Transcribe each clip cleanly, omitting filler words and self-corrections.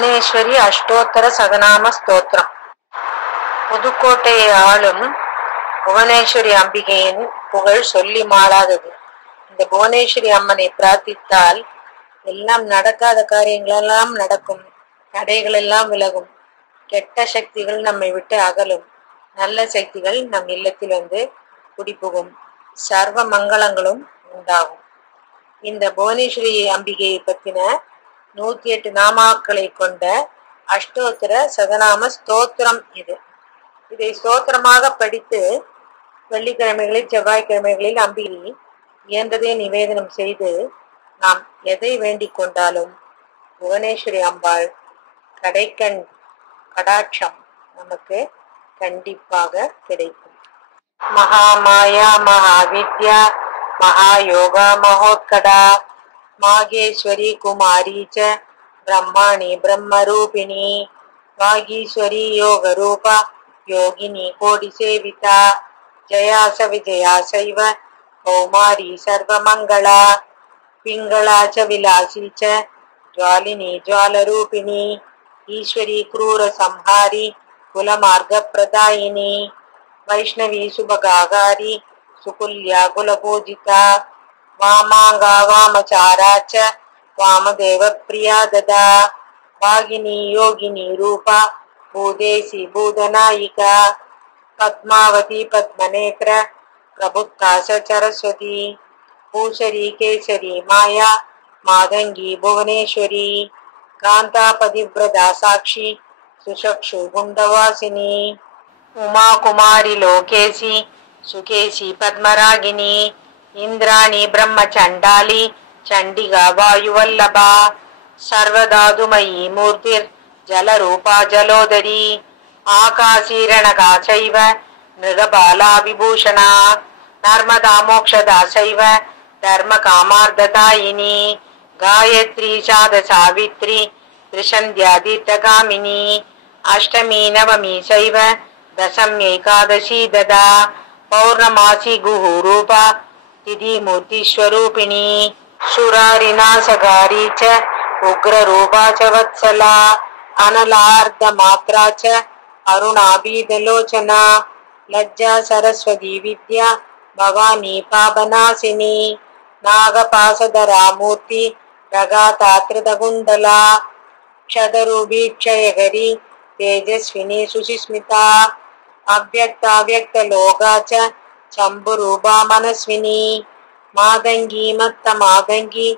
புவனேஸ்வரி அஷ்டோத்தர சதநாம ஸ்தோத்திரம். புதுக்கோட்டையை ஆளும் புவனேஸ்வரி அம்பிகையின் புகழ் சொல்லி மாளாதது. இந்த புவனேஸ்வரி அம்மனை பிரார்த்தித்தால் எல்லாம் நடக்காத காரியங்களெல்லாம் நடக்கும், தடைகள் எல்லாம் விலகும், கெட்ட சக்திகள் நம்மை விட்டு அகலும், நல்ல சக்திகள் நம் இல்லத்தில் வந்து குடிபுகும், சர்வ மங்களங்களும் உண்டாகும். இந்த புவனேஸ்வரி அம்பிகையை பற்றின 108 நாமாக்களை கொண்ட அஷ்டோத்தர சதநாம ஸ்தோத்திரம் இது. இதை ஸ்தோத்திரமாக படித்து வெள்ளிக்கிழமைகளில் செவ்வாய்க்கிழமைகளில் அம்பிகை இயன்றதை நிவேதனம் செய்து நாம் எதை வேண்டிக் கொண்டாலும் புவனேஸ்வரி அம்பாள் கடைக்கண் கடாட்சம் நமக்கு கண்டிப்பாக கிடைக்கும். மகாமாயா மகாவித்யா மகாயோகா மகோத்கடா மாகேஸ்வரி குமாரி ச பிரம்மாணி பிரம்மரூபிணி வாகீஸ்வரி யோக ரூபா யோகினி கோடி சேவிதா ஜயாச விஜயா சைவ கௌமாரி சர்வமங்களா பிங்களா ச விலாசி ச ஜ்வாலினி ஜ்வாலரூபிணி ஈஸ்வரி क्रूर संहारी कुलमार्ग प्रदायिनी वैष्णवी सुभगागारी सुकुल्या कुलपूजिता वामांगा वामचारा च वामदेव प्रिया ददा वागिनी योगिनी रूपा भूदेसी भूतनायिका पद्मावती पद्मनेत्र प्रबुद्धा सरस्वती भूषरी केसरी माया मादंगी भुवनेश्वरी कांता पतिव्रता साक्षी सुचक्षु गुंडवासिनी उमा कुमारी लोकेशी सुकेशी पद्मरागिनी इंद्राणी ब्रह्मचंडाली चंडिका वायुवल्लभा सर्वधातुमयी मूर्तिर् जलरूपा जलोदरी आकाशीरणका चैव मृगबाला विभूषणा नर्मदा मोक्षदा चैव धर्मकामार्धदायिनी गायत्री चाद सावित्री त्रिसन्ध्यादितगामिनी अष्टमी नवमी चैव दशम्यैकादशी ददा पौर्णमासी गुहुरूपा तिथि मूर्तिस्वरूपिणी सुरारिनाशकारी च उग्ररूपा च वत्सला अनलार्धमात्रा च अरुणाभिदलोचना लज्जा सरस्वती विद्या भवानी पापनाशिनी नागपाशधरा मूर्ति रगातात्रितकुण्डला क्षतरूपी क्षयकरी तेजस्विनी सुचिस्मिता अव्यक्ताव्यक्तलोका च शम्भुरूपा मनस्विनी मादंगी मत्तमादंगी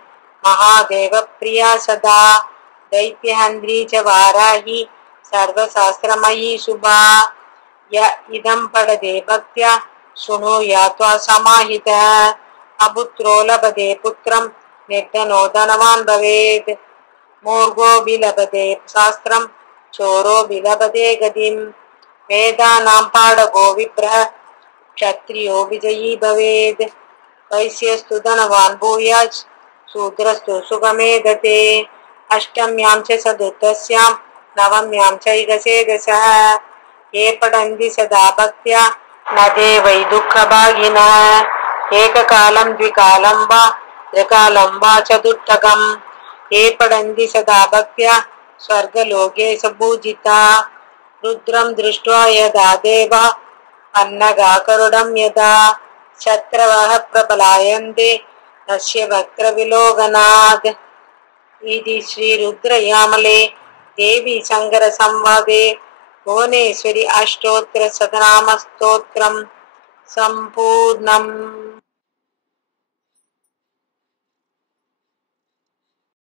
महादेव प्रिया सदा दैत्यहन्त्री च वाराही सर्वशास्त्रमयी शुभा य इदं पठते भक्त्या शृणुयात्वा समाहितः अपुत्रो लभते पुत्रं निर्धनो धनवान् भवेत् मूर्खो विलभते शास्त्रं चोरो विलभते गतिं वेदानां पाठको विप्रः क्षत्रियो विजयी भवेत् वैश्यस्तु धनवान् भूयात् शूद्रस्तु सुखमेधते अष्टम्यां च चतुर्थस्यां नवम्यां चैकसेदशः ये पठन्ति सदा भक्त्या न ते वै दुःखभागिनः एककालं द्विकालं वा त्रिकालं वा चतुर्थकम् ये पठन्ति सदा भक्त्या स्वर्गलोके पूजिता रुद्रं दृष्ट्वा यदा देवा अन्नगाकरुडं यदा शत्रवः प्रबलायन्ते तस्य वक्त्रविलोकनात् इति श्रीरुद्रयामले देवी शंकर संवादे भुवनेश्वरी अष्टोत्तर शतनाम स्तोत्रं संपूर्णम्.